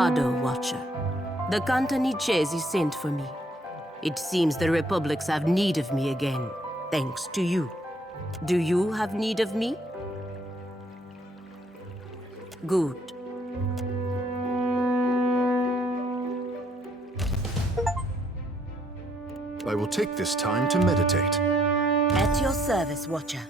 other Watcher. The Cantanichesi sent for me. It seems the Republics have need of me again, thanks to you. Do you have need of me? Good. I will take this time to meditate. At your service, Watcher.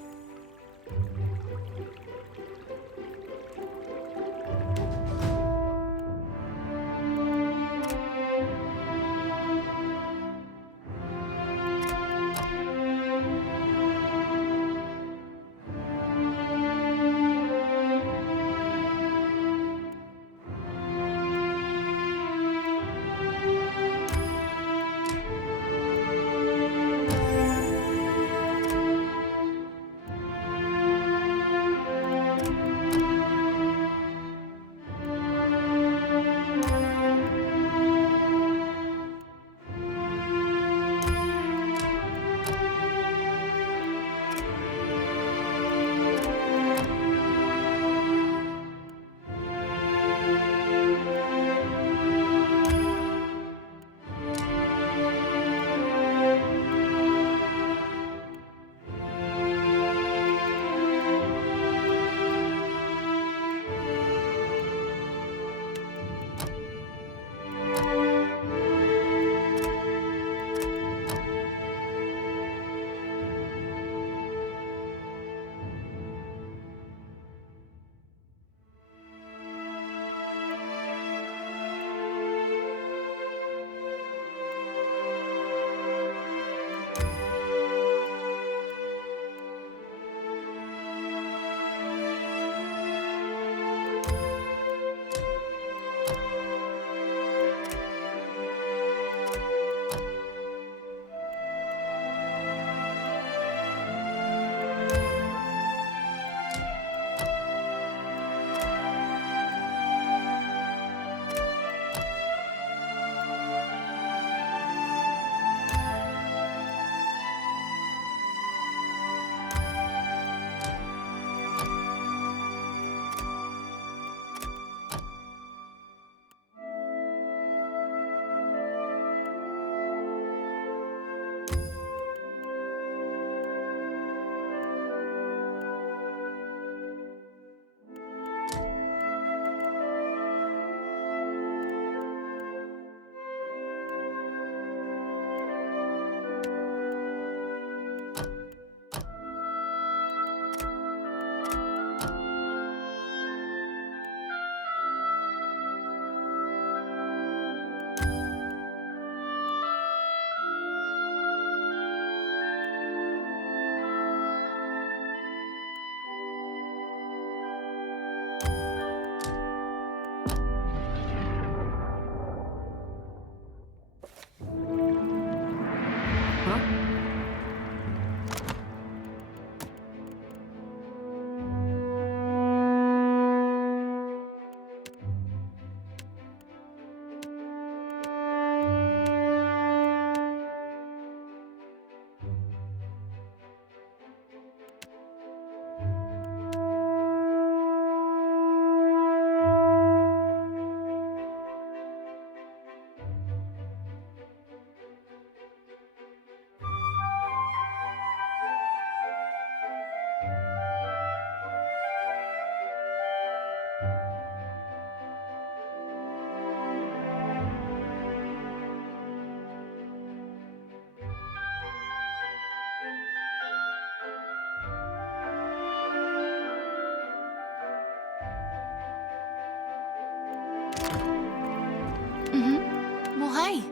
Well, hey.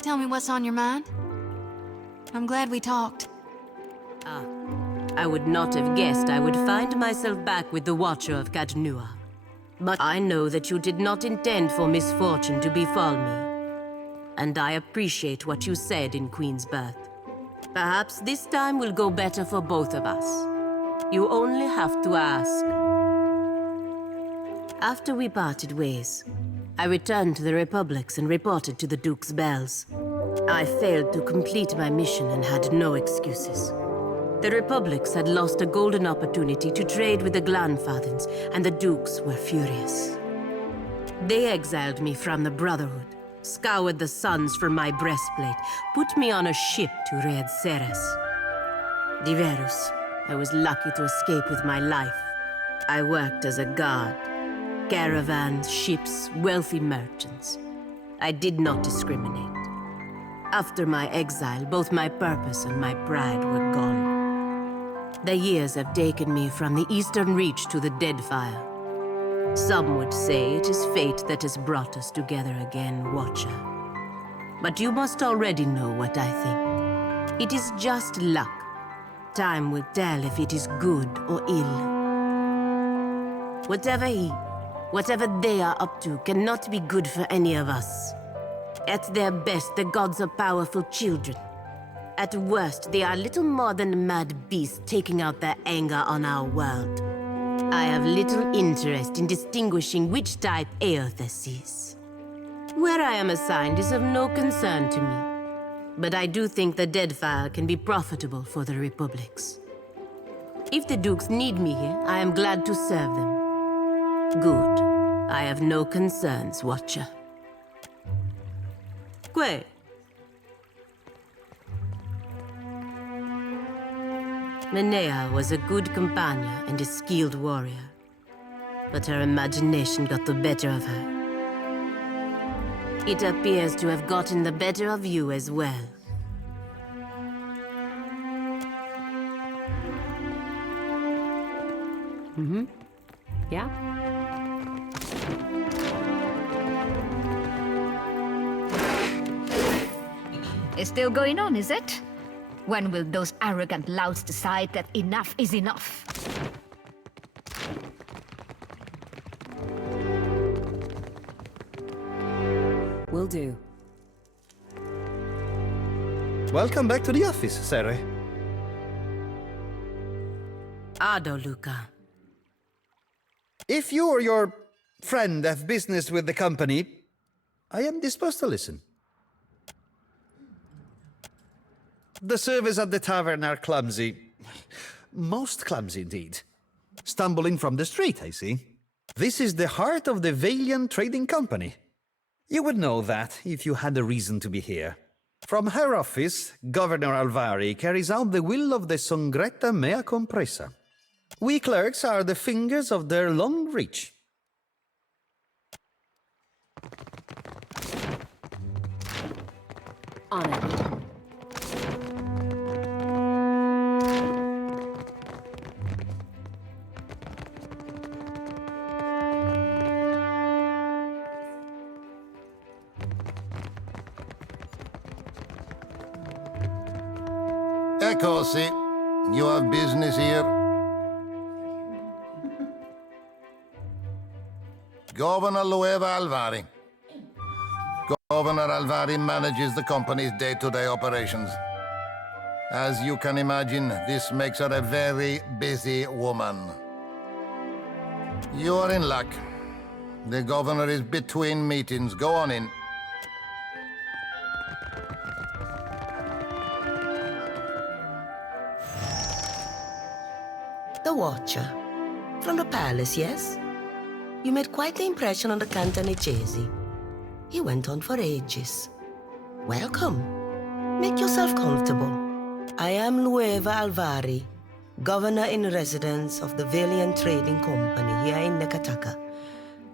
Tell me what's on your mind. I'm glad we talked. I would not have guessed I would find myself back with the Watcher of Cadnua. But I know that you did not intend for misfortune to befall me. And I appreciate what you said in Queen's Birth. Perhaps this time will go better for both of us. You only have to ask. After we parted ways, I returned to the Republics and reported to the Duke's bells. I failed to complete my mission and had no excuses. The Republics had lost a golden opportunity to trade with the Glanfathens, and the Dukes were furious. They exiled me from the Brotherhood, scoured the suns from my breastplate, put me on a ship to raid Ceres. Diverus, I was lucky to escape with my life. I worked as a guard. Caravans, ships, wealthy merchants. I did not discriminate. After my exile, both my purpose and my pride were gone. The years have taken me from the eastern reach to the Deadfire. Some would say it is fate that has brought us together again, Watcher. But you must already know what I think. It is just luck. Time will tell if it is good or ill. Whatever they are up to cannot be good for any of us. At their best, the gods are powerful children. At worst, they are little more than mad beasts taking out their anger on our world. I have little interest in distinguishing which type Eothas is. Where I am assigned is of no concern to me, but I do think the Deadfire can be profitable for the Republics. If the Dukes need me here, I am glad to serve them. Good. I have no concerns, Watcher. Que? Linnea was a good companion and a skilled warrior, but her imagination got the better of her. It appears to have gotten the better of you as well. Yeah? It's still going on, is it? When will those arrogant louts decide that enough is enough? Will do. Welcome back to the office, Sere. Ado, Luca. If you or your friend have business with the company, I am disposed to listen. The servers at the tavern are clumsy. Most clumsy indeed. Stumbling from the street, I see. This is the heart of the Valiant Trading Company. You would know that if you had a reason to be here. From her office, Governor Alvari carries out the will of the Songretta Mea Compresa. We clerks are the fingers of their long reach. On it. Eccoci. You have business here? Governor Lueva Alvari. Governor Alvari manages the company's day-to-day operations. As you can imagine, this makes her a very busy woman. You are in luck. The governor is between meetings. Go on in. The Watcher. From the palace, yes? You made quite the impression on the Cantanechesi. He went on for ages. Welcome. Make yourself comfortable. I am Lueva Alvari, Governor in Residence of the Valiant Trading Company here in Nekataka.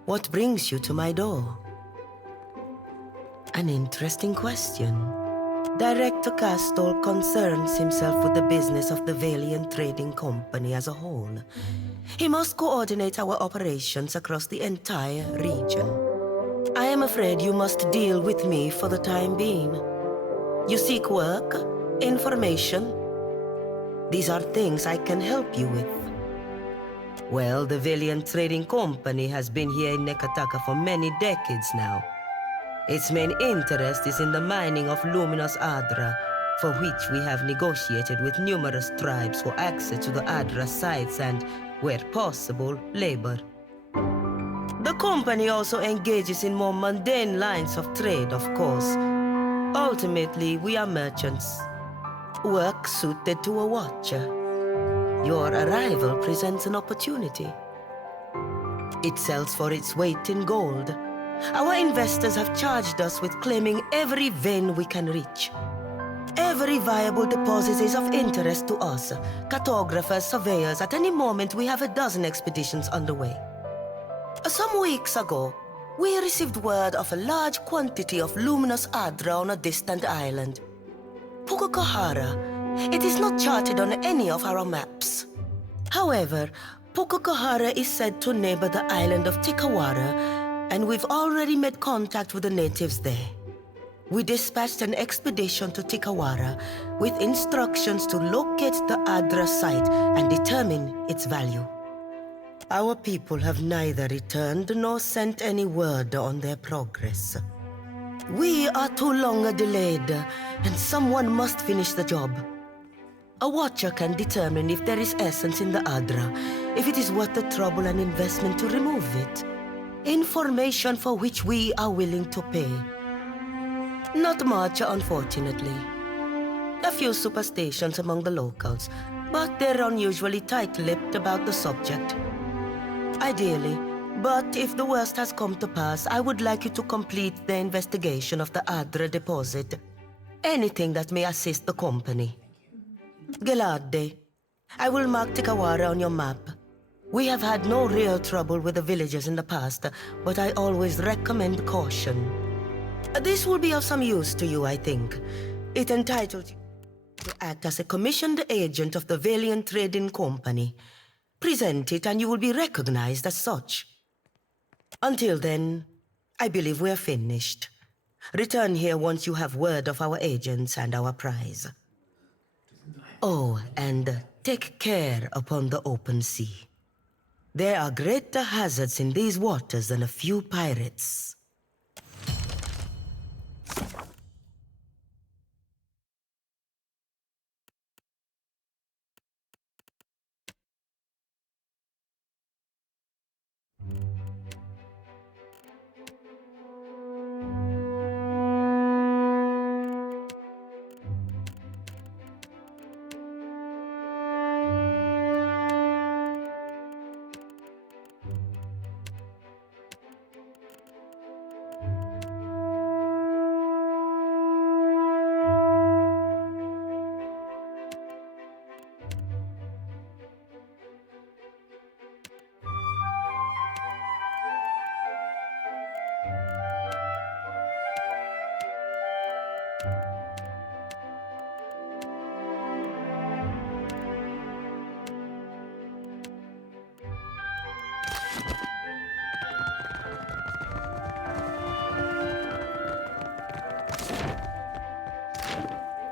What brings you to my door? An interesting question. Director Castol concerns himself with the business of the Valiant Trading Company as a whole. He must coordinate our operations across the entire region. I am afraid you must deal with me for the time being. You seek work, information. These are things I can help you with. Well, the Valiant Trading Company has been here in Nekataka for many decades now. Its main interest is in the mining of luminous Adra, for which we have negotiated with numerous tribes for access to the Adra sites and, where possible, labor. The company also engages in more mundane lines of trade, of course. Ultimately, we are merchants. Work suited to a watcher. Your arrival presents an opportunity. It sells for its weight in gold. Our investors have charged us with claiming every vein we can reach. Every viable deposit is of interest to us, cartographers, surveyors. At any moment, we have a dozen expeditions underway. Some weeks ago, we received word of a large quantity of luminous Adra on a distant island. Pukukohara. It is not charted on any of our maps. However, Pukukohara is said to neighbor the island of Tikawara, and we've already made contact with the natives there. We dispatched an expedition to Tikawara with instructions to locate the Adra site and determine its value. Our people have neither returned nor sent any word on their progress. We are too long delayed, and someone must finish the job. A watcher can determine if there is essence in the Adra, if it is worth the trouble and investment to remove it. Information for which we are willing to pay. Not much, unfortunately. A few superstitions among the locals, but they're unusually tight-lipped about the subject. Ideally, but if the worst has come to pass, I would like you to complete the investigation of the Adra deposit. Anything that may assist the company. Gelade, I will mark Tikawara on your map. We have had no real trouble with the villagers in the past, but I always recommend caution. This will be of some use to you, I think. It entitles you to act as a commissioned agent of the Valiant Trading Company. Present it and you will be recognized as such. Until then, I believe we are finished. Return here once you have word of our agents and our prize. Oh, and take care upon the open sea. There are greater hazards in these waters than a few pirates.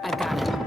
I've got it.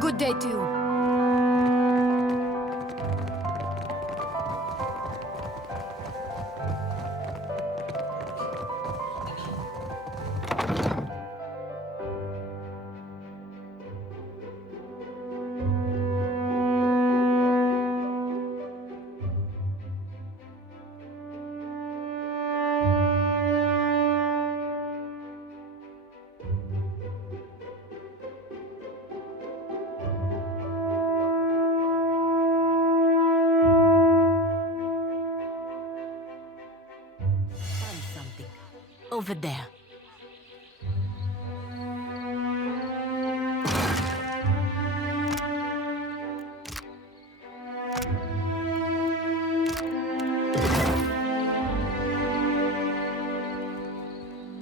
Good day to you. over there.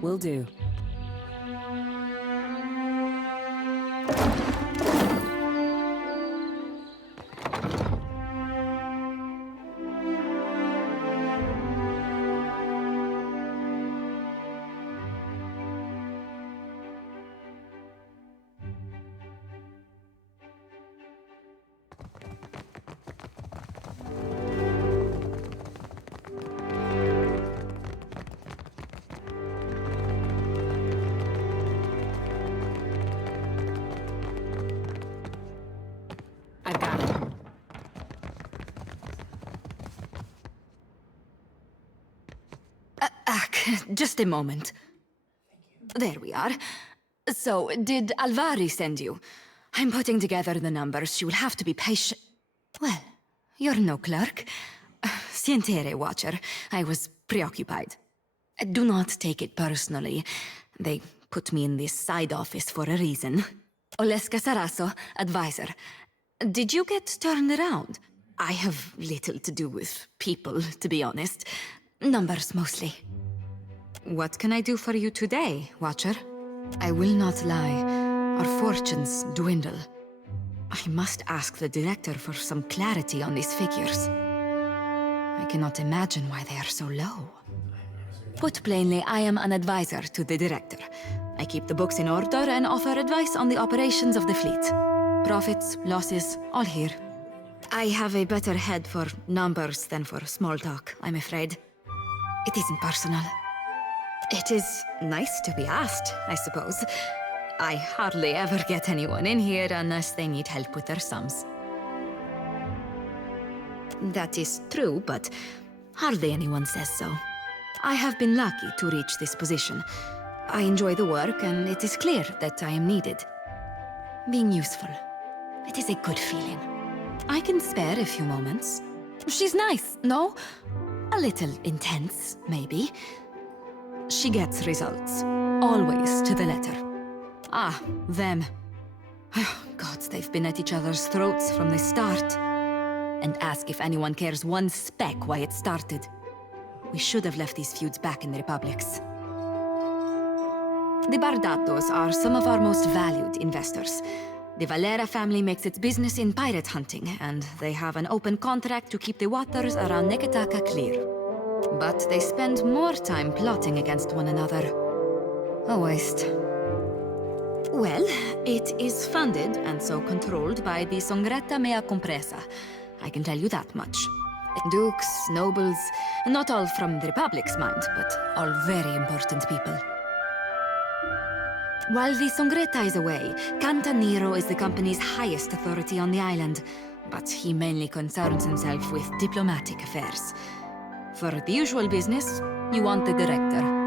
Will do. I've got it. Just a moment. There we are. So, did Alvari send you? I'm putting together the numbers. You will have to be patient. Well, you're no clerk. Sientere, Watcher. I was preoccupied. Do not take it personally. They put me in this side office for a reason. Oleska Saraso, advisor. Did you get turned around? I have little to do with people, to be honest. Numbers mostly. What can I do for you today, Watcher? I will not lie. Our fortunes dwindle. I must ask the director for some clarity on these figures. I cannot imagine why they are so low. Put plainly, I am an advisor to the director. I keep the books in order and offer advice on the operations of the fleet. Profits, losses, all here. I have a better head for numbers than for small talk, I'm afraid. It isn't personal. It is nice to be asked, I suppose. I hardly ever get anyone in here unless they need help with their sums. That is true, but hardly anyone says so. I have been lucky to reach this position. I enjoy the work, and it is clear that I am needed. Being useful. It is a good feeling. I can spare a few moments. She's nice, no? A little intense, maybe. She gets results. Always to the letter. Ah, them. Gods, they've been at each other's throats from the start. And ask if anyone cares one speck why it started. We should have left these feuds back in the Republics. The Bardatos are some of our most valued investors. The Valera family makes its business in pirate hunting, and they have an open contract to keep the waters around Neketaka clear. But they spend more time plotting against one another. A waste. Well, it is funded and so controlled by the Songretta Mea Compresa. I can tell you that much. Dukes, nobles, not all from the Republic's mind, but all very important people. While the Songretta is away, Cantaniro is the company's highest authority on the island, but he mainly concerns himself with diplomatic affairs. For the usual business, you want the director.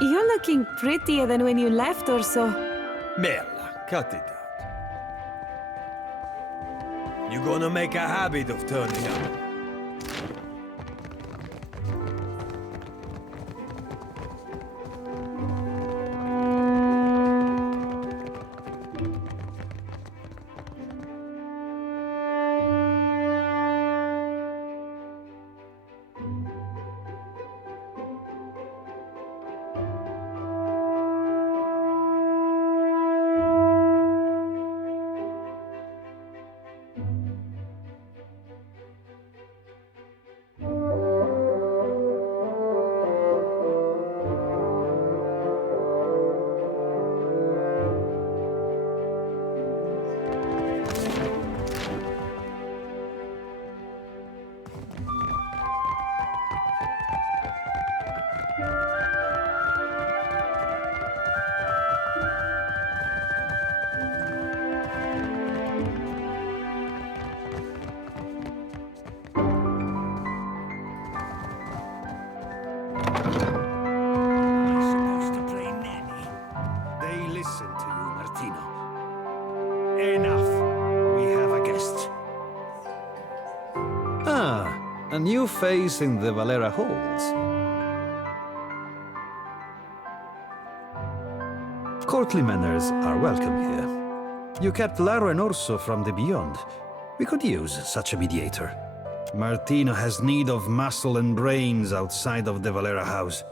You're looking prettier than when you left, or so. Merla, cut it out. You're gonna make a habit of turning up. A new face in the Valera halls. Courtly manners are welcome here. You kept Laro and Orso from the beyond. We could use such a mediator. Martino has need of muscle and brains outside of the Valera house.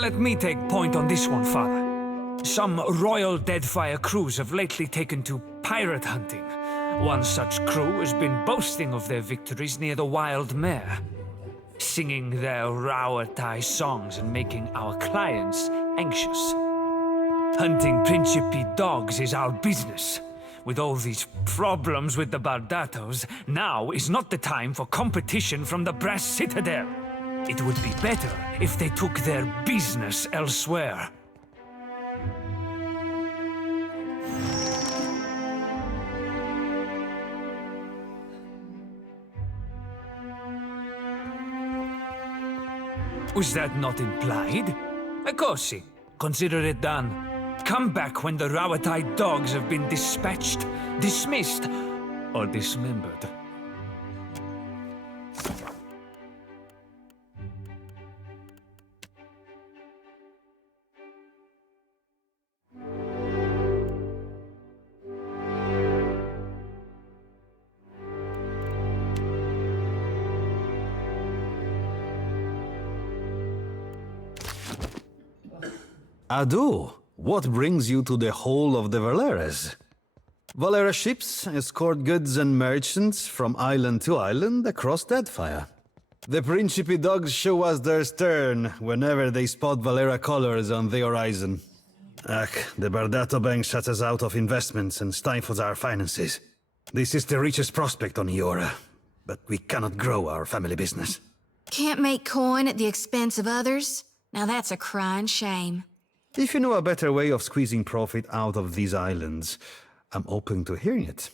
Let me take point on this one, Father. Some royal Deadfire crews have lately taken to pirate hunting. One such crew has been boasting of their victories near the Wild Mare, singing their Rauatai songs and making our clients anxious. Hunting Principe dogs is our business. With all these problems with the Bardatos, now is not the time for competition from the Brass Citadel. It would be better if they took their business elsewhere. Was that not implied? Akosi, consider it done. Come back when the Rauatai dogs have been dispatched, dismissed, or dismembered. Adu, what brings you to the Hall of the Valeras? Valera ships escort goods and merchants from island to island across Deadfire. The Principe dogs show us their stern whenever they spot Valera colors on the horizon. Ach, the Bardato Bank shuts us out of investments and stifles our finances. This is the richest prospect on Iora, but we cannot grow our family business. Can't make coin at the expense of others? Now that's a crying shame. If you know a better way of squeezing profit out of these islands, I'm open to hearing it.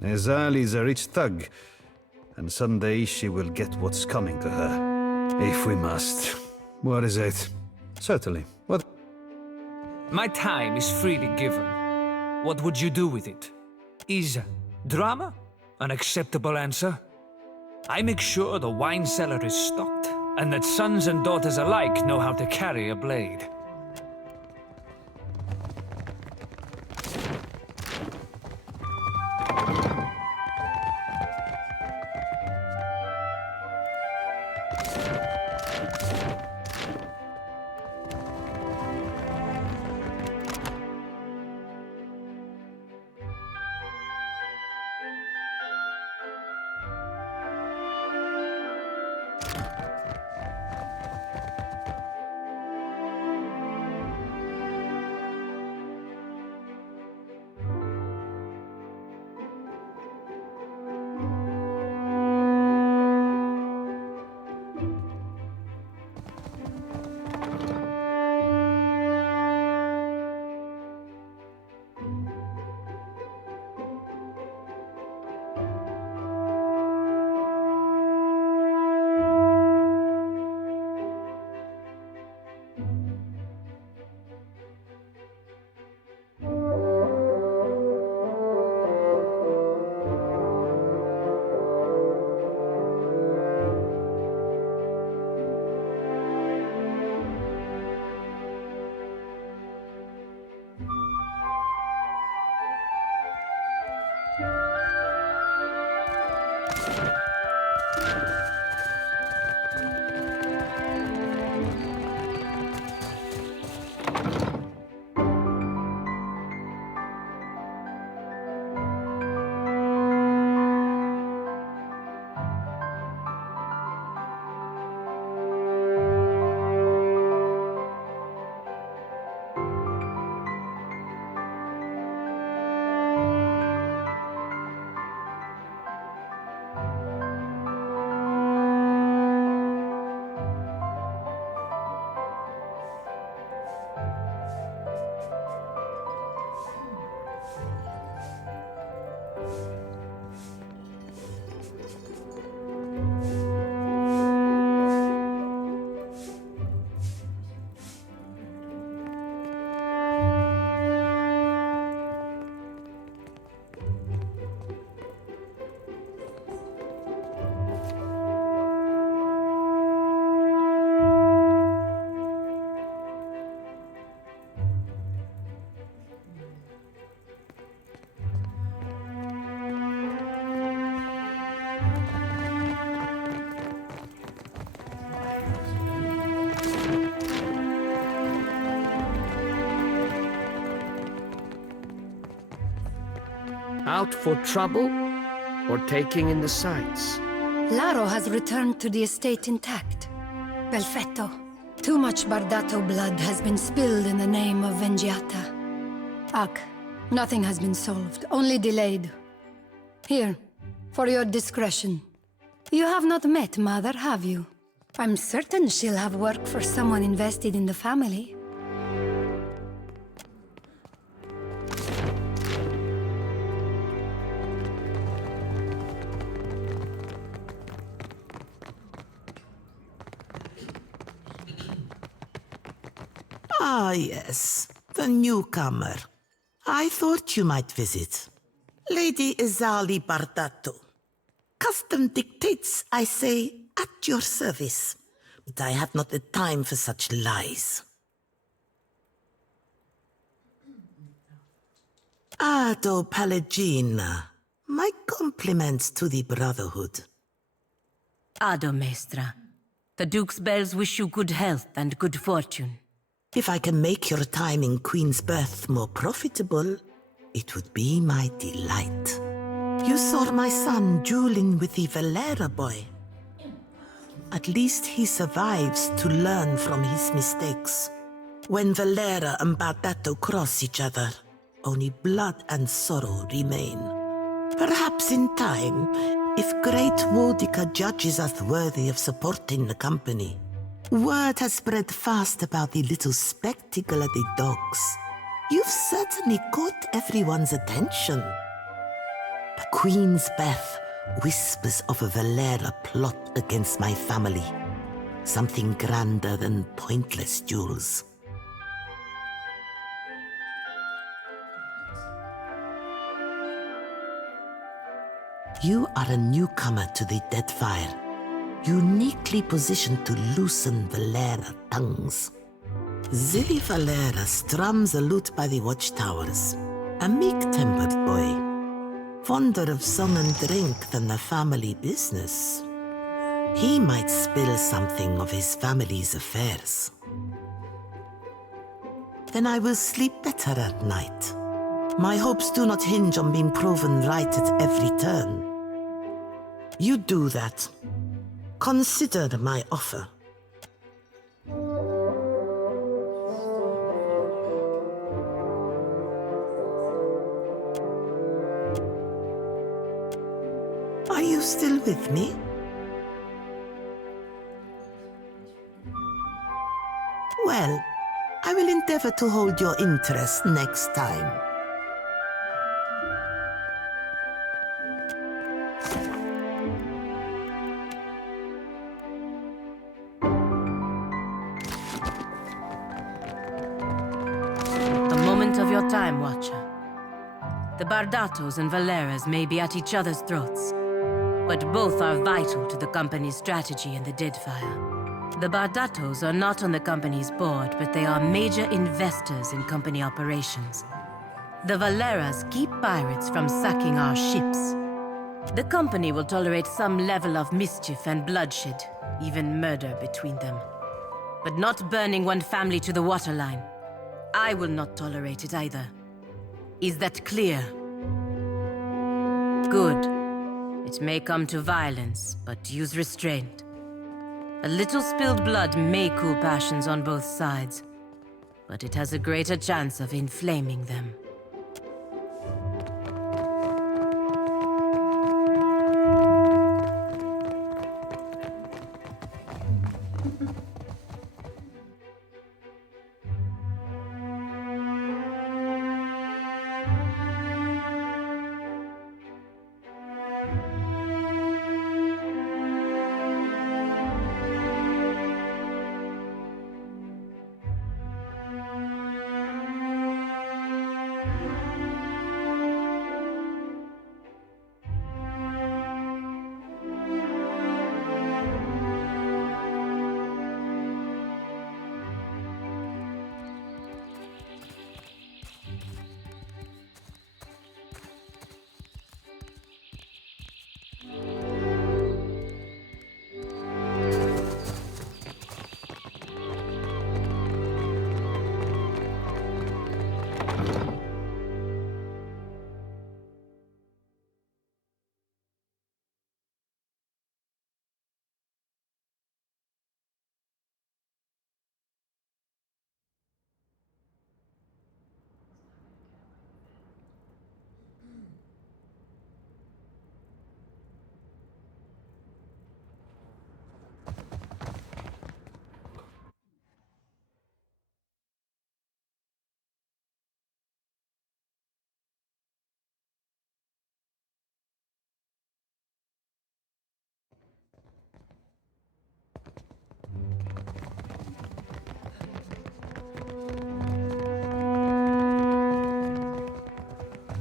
Ezali is a rich thug, and someday she will get what's coming to her. If we must. What is it? Certainly. What? My time is freely given. What would you do with it? Is drama an acceptable answer? I make sure the wine cellar is stocked, and that sons and daughters alike know how to carry a blade. Out for trouble or taking in the sights? Laro has returned to the estate intact. Perfetto. Too much Bardato blood has been spilled in the name of Vengiata. Ak, nothing has been solved, only delayed. Here, for your discretion. You have not met Mother, have you? I'm certain she'll have work for someone invested in the family. Ah, yes, the newcomer. I thought you might visit. Lady Izali Bardato. Custom dictates, I say, at your service. But I have not the time for such lies. Ado Pallegina. My compliments to the Brotherhood. Ado, Maestra. The Duke's bells wish you good health and good fortune. If I can make your time in Queen's Birth more profitable, it would be my delight. You saw my son dueling with the Valera boy. At least he survives to learn from his mistakes. When Valera and Bardato cross each other, only blood and sorrow remain. Perhaps in time, if great Wodica judges us worthy of supporting the company. Word has spread fast about the little spectacle at the docks. You've certainly caught everyone's attention. The Queen's Beth whispers of a Valera plot against my family. Something grander than pointless duels. You are a newcomer to the Deadfire, uniquely positioned to loosen Valera tongues. Zilly Valera strums a lute by the watchtowers, a meek-tempered boy, fonder of song and drink than the family business. He might spill something of his family's affairs. Then I will sleep better at night. My hopes do not hinge on being proven right at every turn. You do that. Consider my offer. Are you still with me? Well, I will endeavor to hold your interest next time. Time Watcher. The Bardatos and Valeras may be at each other's throats, but both are vital to the company's strategy in the Deadfire. The Bardatos are not on the company's board, but they are major investors in company operations. The Valeras keep pirates from sacking our ships. The company will tolerate some level of mischief and bloodshed, even murder between them. But not burning one family to the waterline. I will not tolerate it either. Is that clear? Good. It may come to violence, but use restraint. A little spilled blood may cool passions on both sides, but it has a greater chance of inflaming them.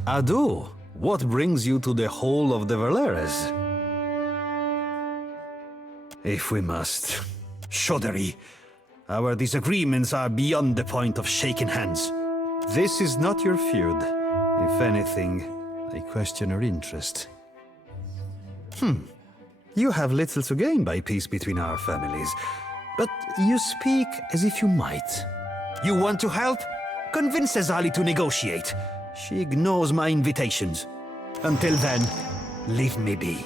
Ado, what brings you to the Hall of the Valeres? If we must. Shoddery. Our disagreements are beyond the point of shaking hands. This is not your feud. If anything, I question your interest. You have little to gain by peace between our families, but you speak as if you might. You want to help? Convince Azali to negotiate. She ignores my invitations. Until then, leave me be.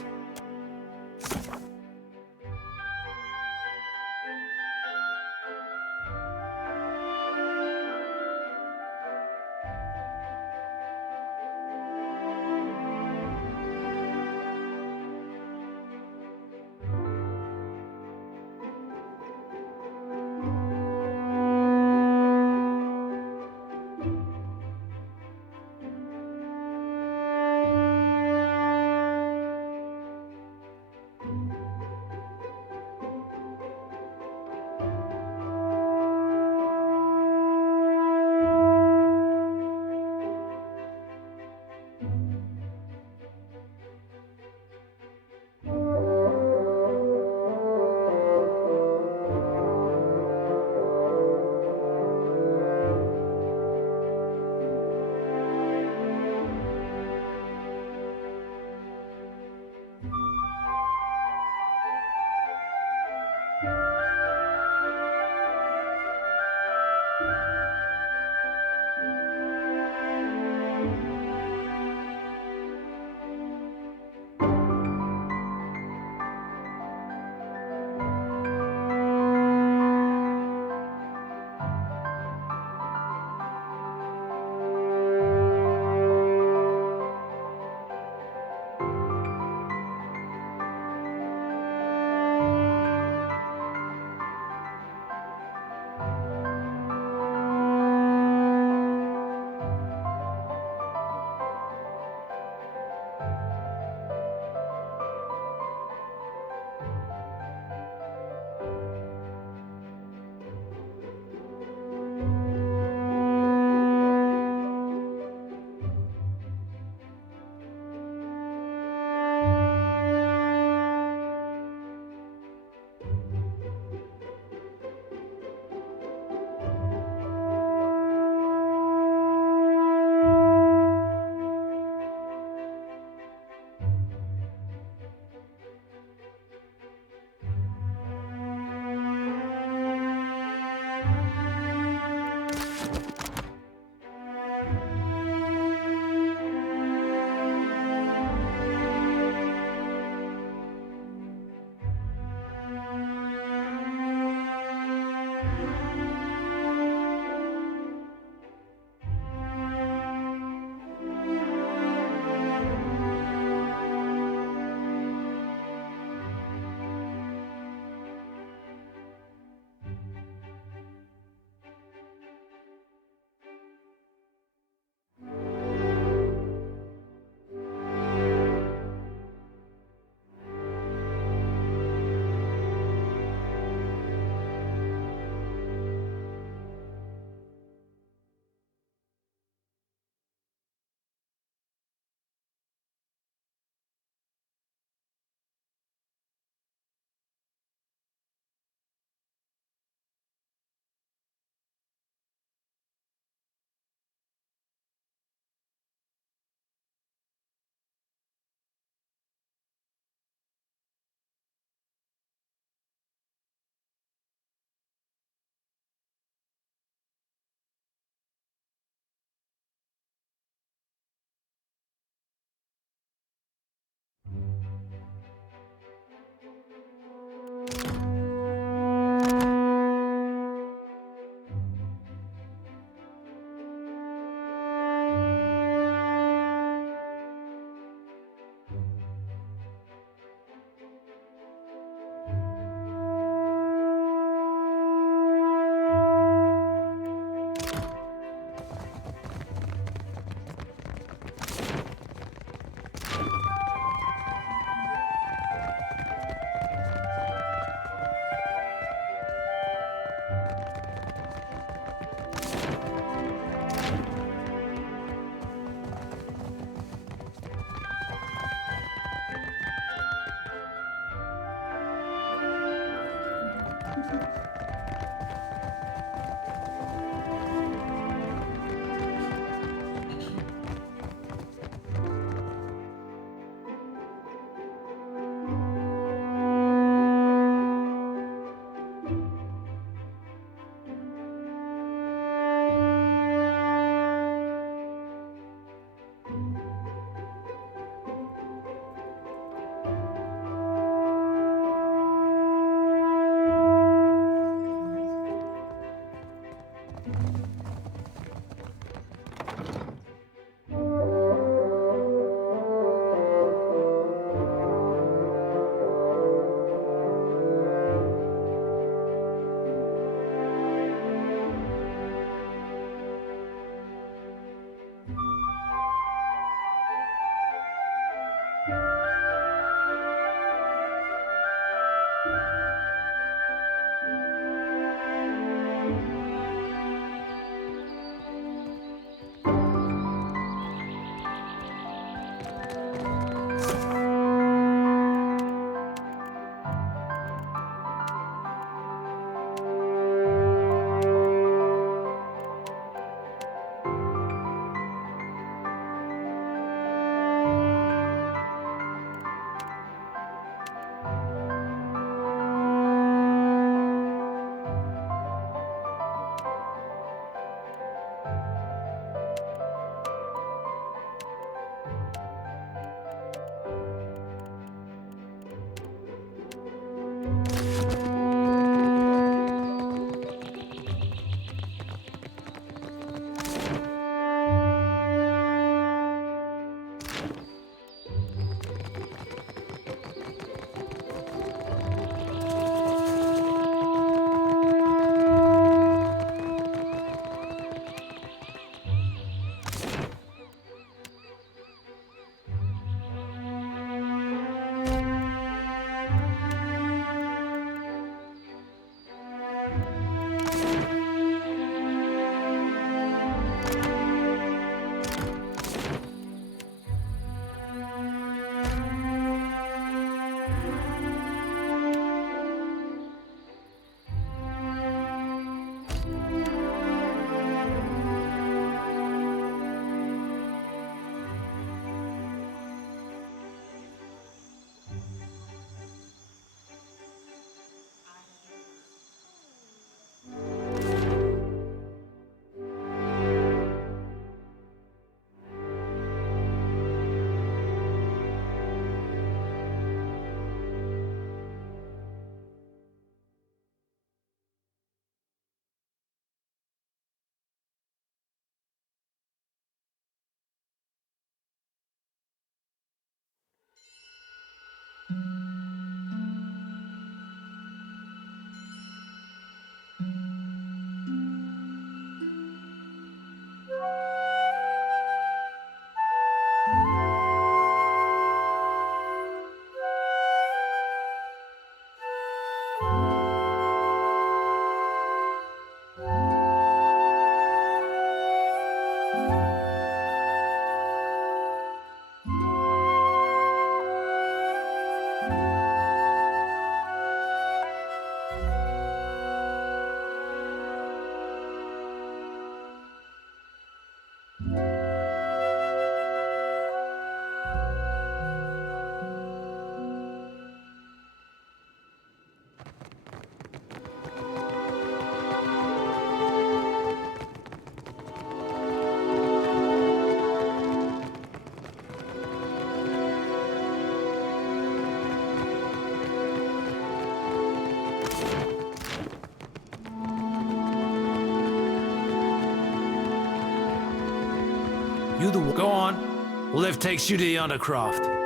You the one. Go on. Lift takes you to the Undercroft.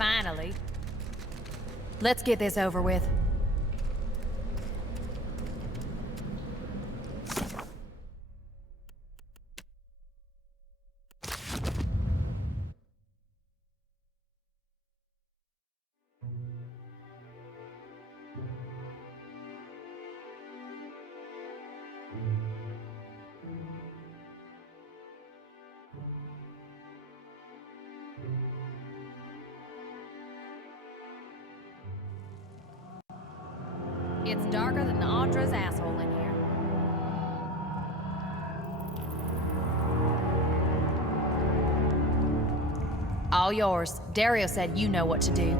finally. Let's get this over with. It's darker than Audra's asshole in here. All yours. Dario said you know what to do.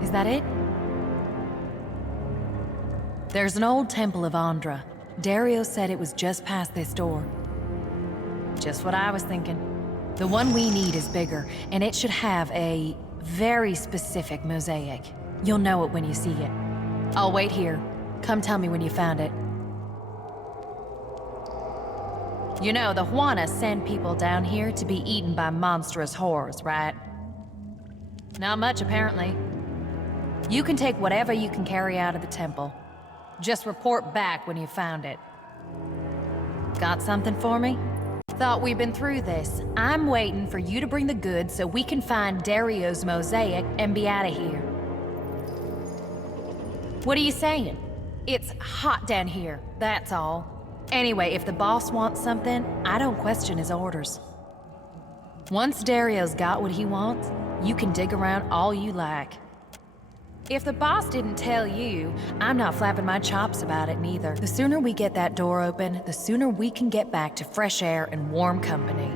Is that it? There's an old temple of Andra. Dario said it was just past this door. Just what I was thinking. The one we need is bigger, and it should have a very specific mosaic. You'll know it when you see it. I'll wait here. Come tell me when you found it. You know, the Juana send people down here to be eaten by monstrous horrors, right? Not much, apparently. You can take whatever you can carry out of the temple. Just report back when you found it. Got something for me? Thought we'd been through this. I'm waiting for you to bring the goods so we can find Dario's mosaic and be out of here. What are you saying? It's hot down here, that's all. Anyway, if the boss wants something, I don't question his orders. Once Dario's got what he wants, you can dig around all you like. If the boss didn't tell you, I'm not flapping my chops about it neither. The sooner we get that door open, the sooner we can get back to fresh air and warm company.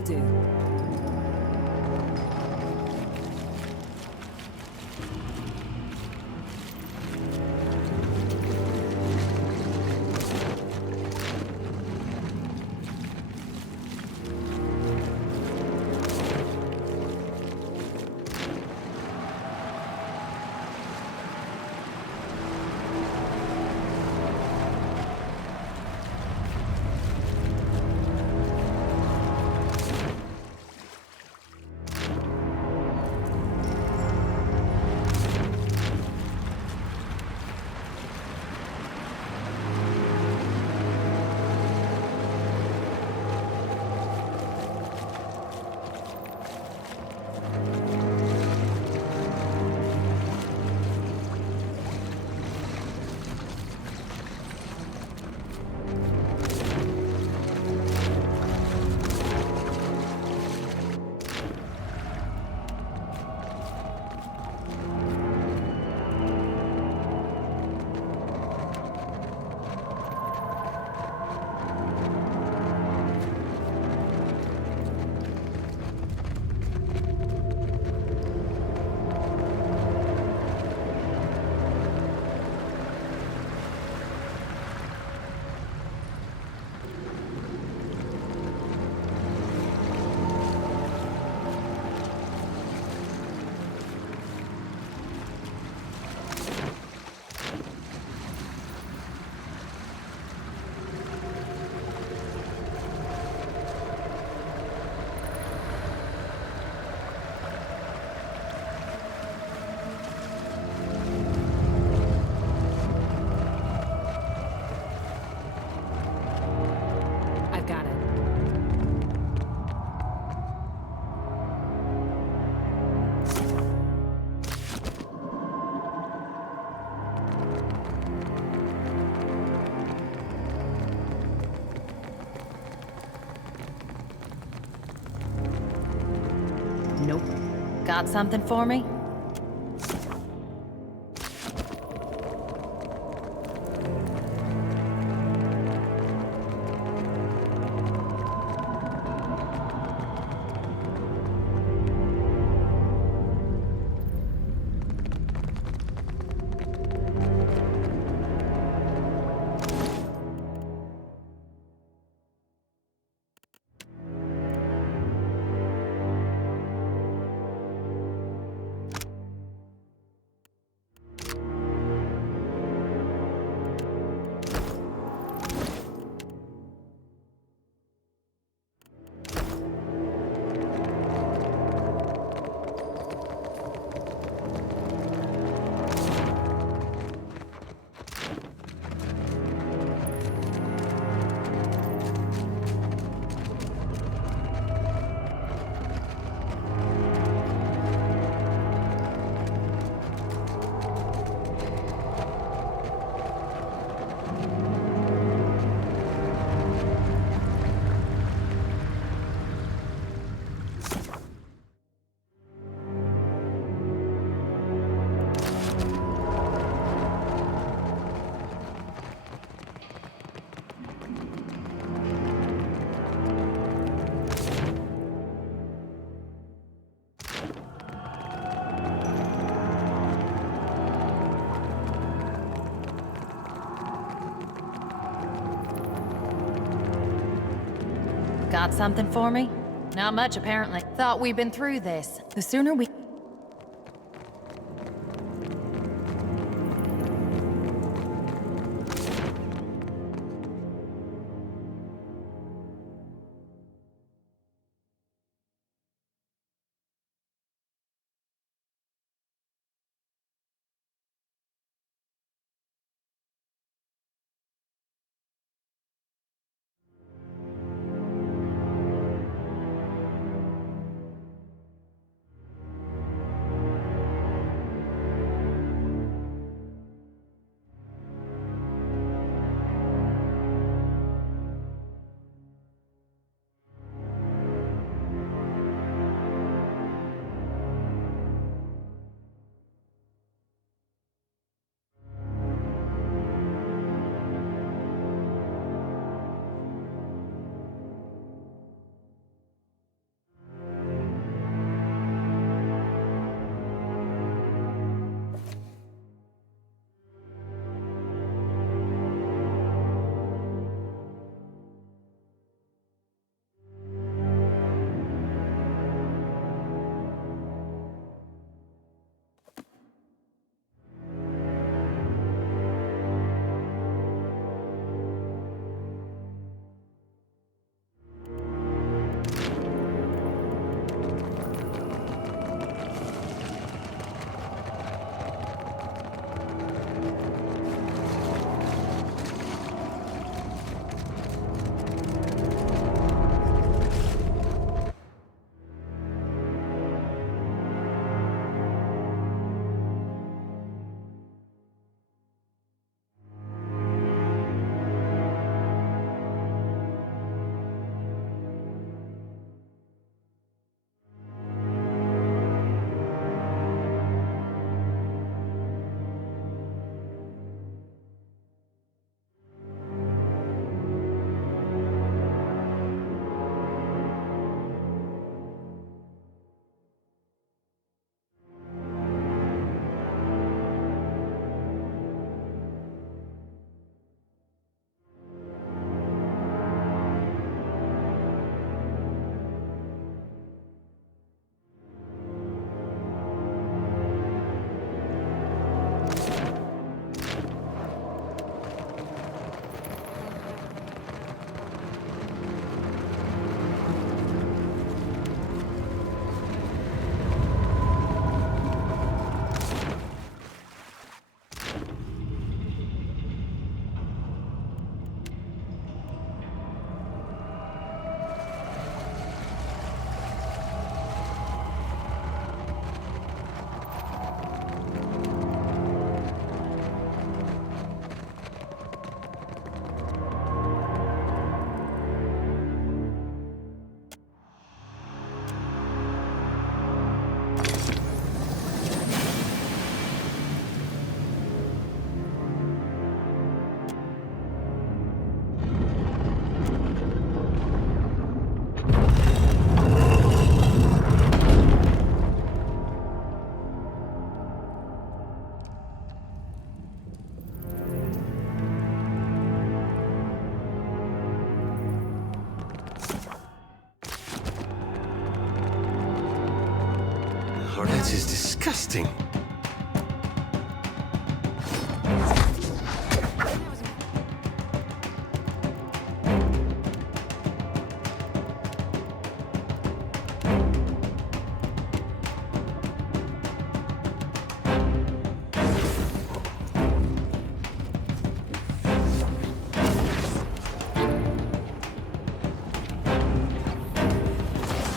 Will do. Nope. Got something for me? Got something for me? Not much, apparently. Thought we'd been through this. The sooner we... That is disgusting.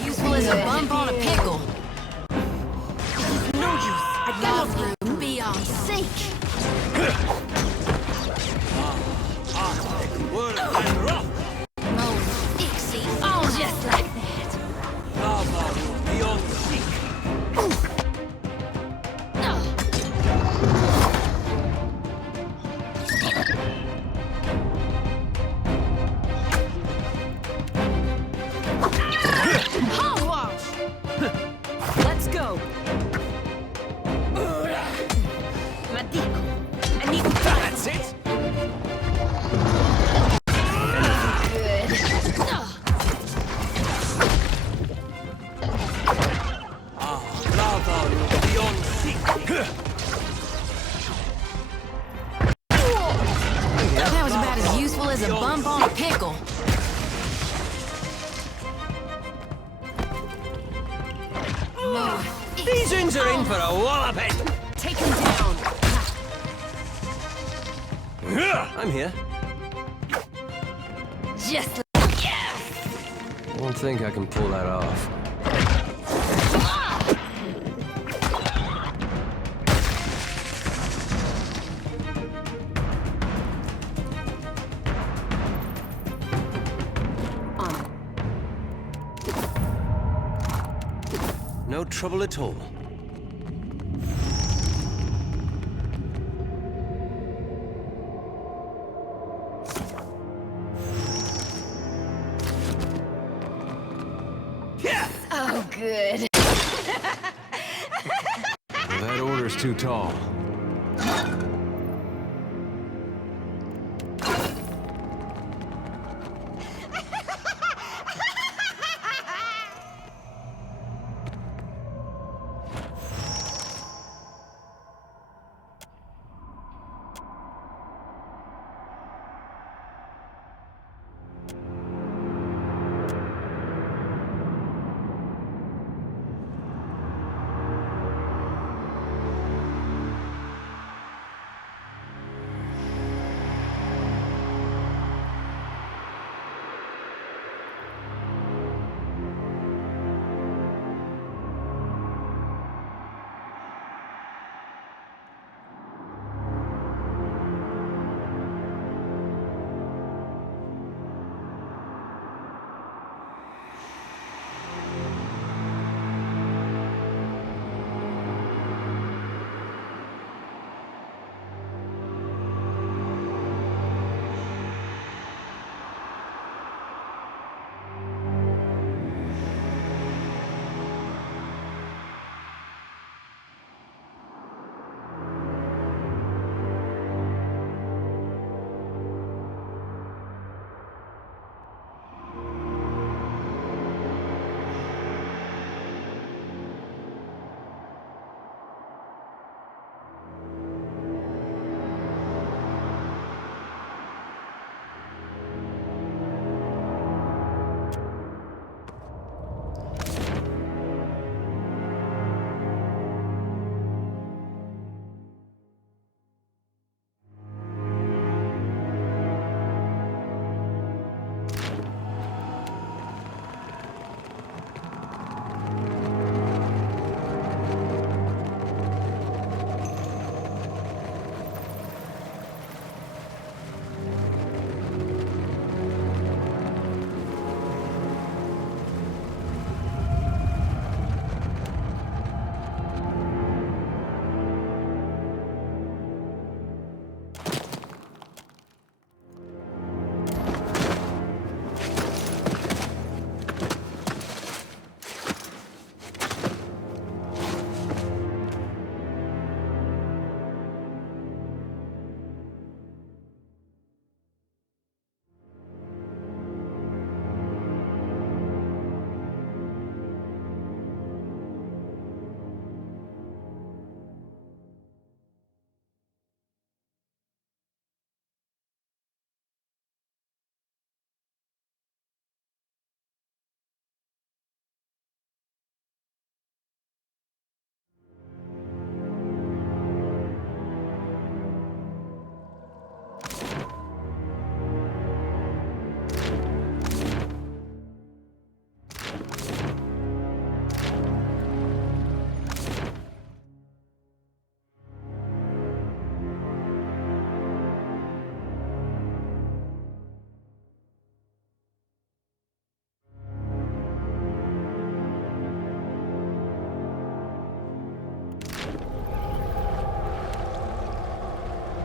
Useful as a bump on a pickle. No use. I got room beyond sake. Mo, Dixie, all just like that. Hogwash! Let's go. Madico. I need That's it. That was about as useful as a bump on a pickle. Mo, These uns are in for a walloping. take him down. I'm here. Just I don't think I can pull that off. No trouble at all. oh, good. That order's too tall.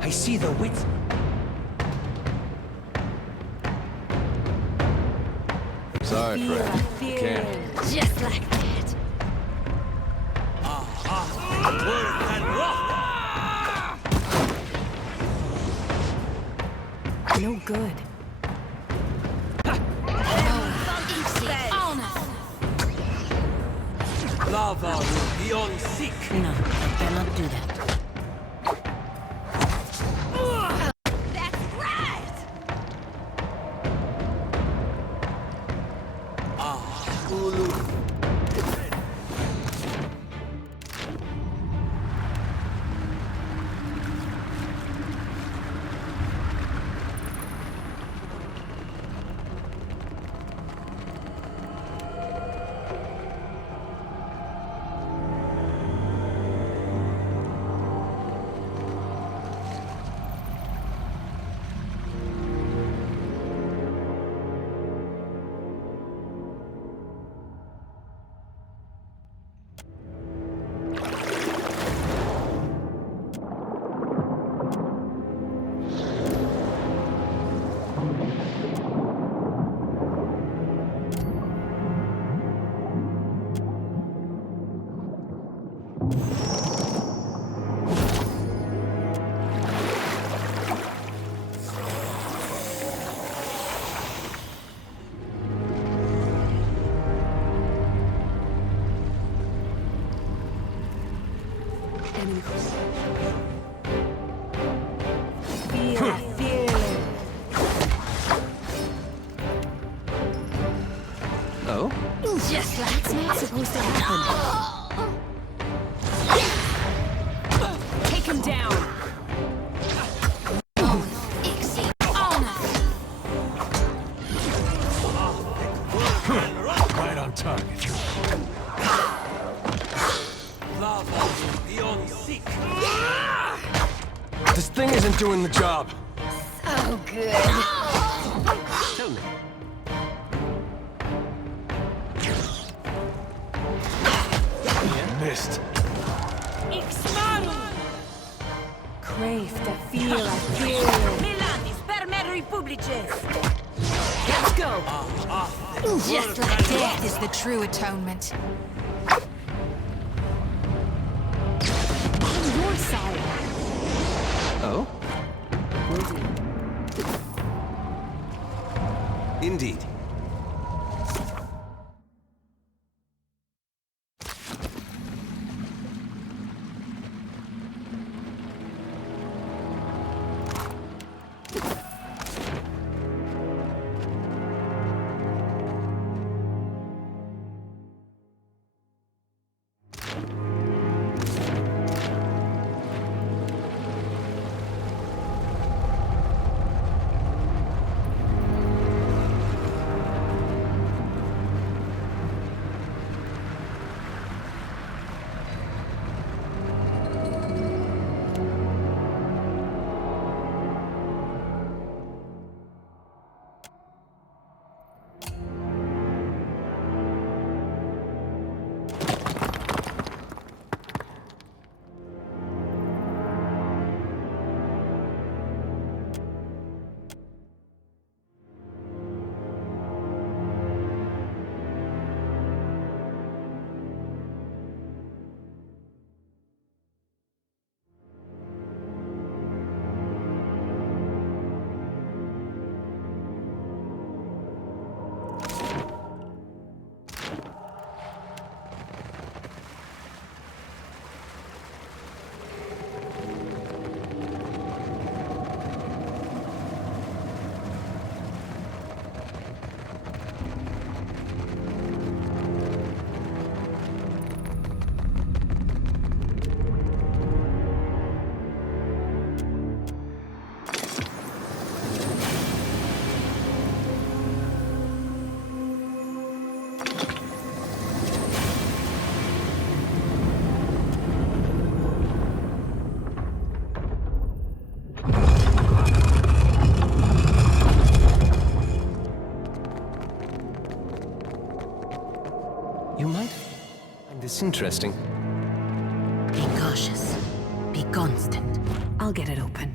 I see the wits. Sorry, Fred. Can't. Just like that. No good. Lava will be on sick. No, I cannot do that. That's right! Ulu. Oh? Just like It's not supposed to happen. Take him down. Right on target. Lava will be on sick. This thing isn't doing the job. so good. Tell me. Missed. Crave the fear of fear. Milanis per me republices. Let's go. Just like that. Death is the true atonement. On your side. Oh? Indeed. You might find this interesting. Be cautious. Be constant. I'll get it open.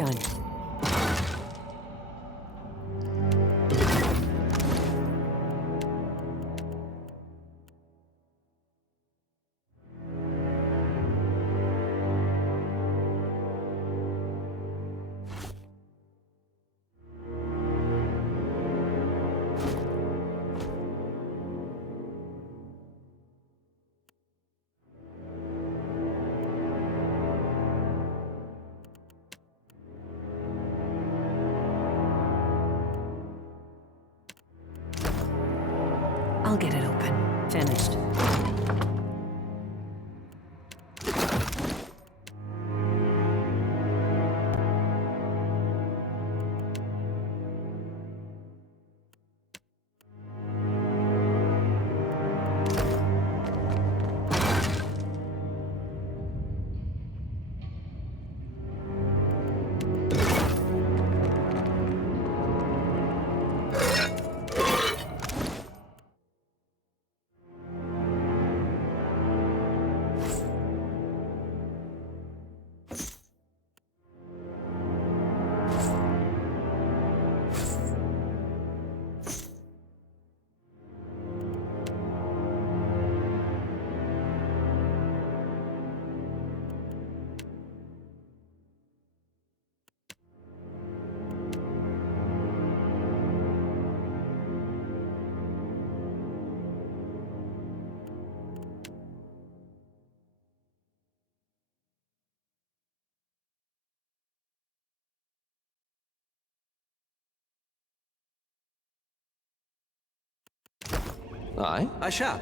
Done. I'll get it open. Finished. Aye, I shall.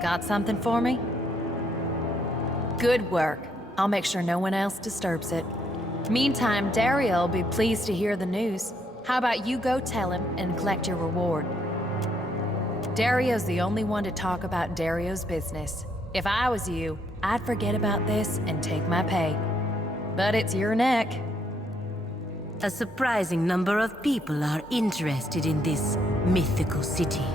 Got something for me? Good work. I'll make sure no one else disturbs it. Meantime, Dario will be pleased to hear the news. How about you go tell him and collect your reward? Dario's the only one to talk about Dario's business. If I was you, I'd forget about this and take my pay. But it's your neck. A surprising number of people are interested in this mythical city.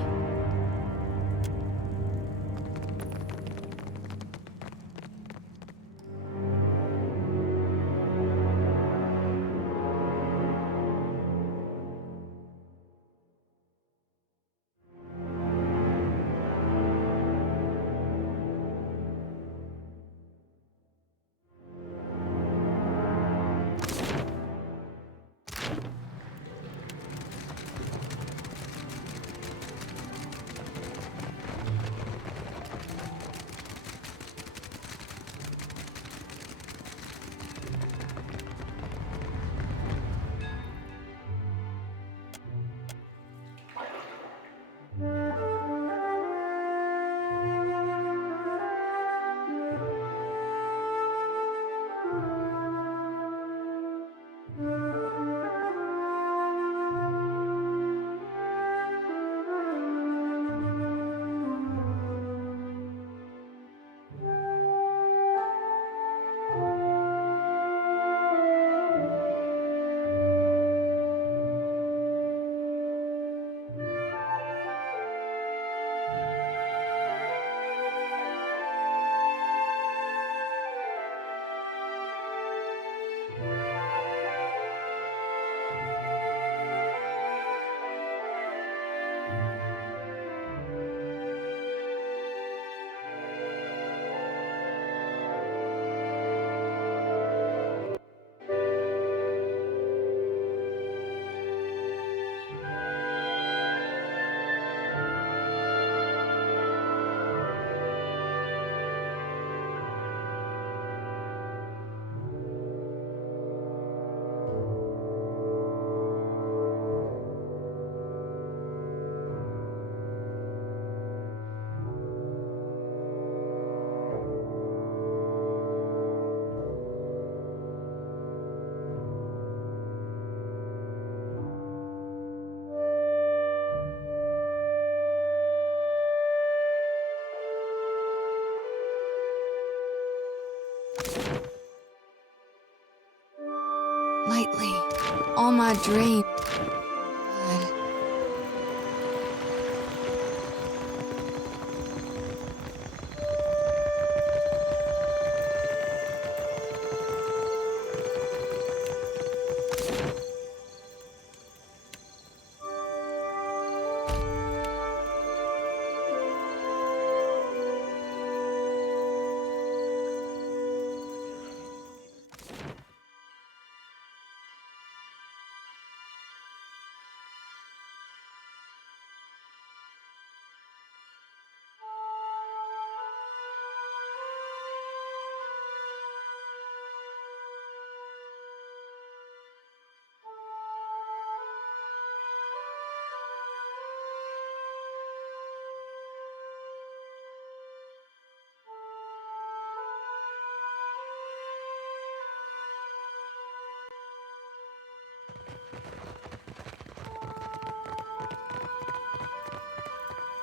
dream.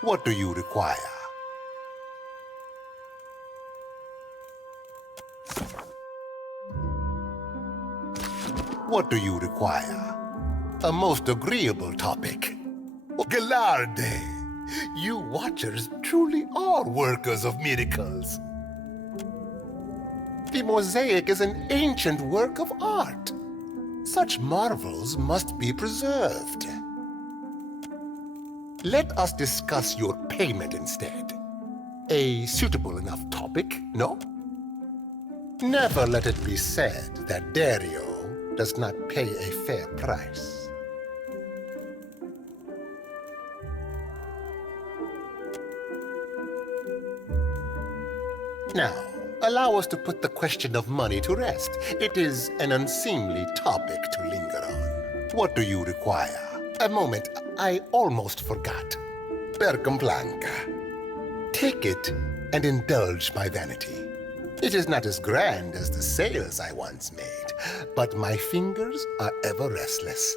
What do you require? What do you require? A most agreeable topic. Galarde, you Watchers truly are workers of miracles. The mosaic is an ancient work of art. Such marvels must be preserved. Let us discuss your payment instead. A suitable enough topic, no? Never let it be said that Dario does not pay a fair price. Now, allow us to put the question of money to rest. It is an unseemly topic to linger on. What do you require? A moment, I almost forgot. Percomblanca. Take it and indulge my vanity. It is not as grand as the sails I once made, but my fingers are ever restless.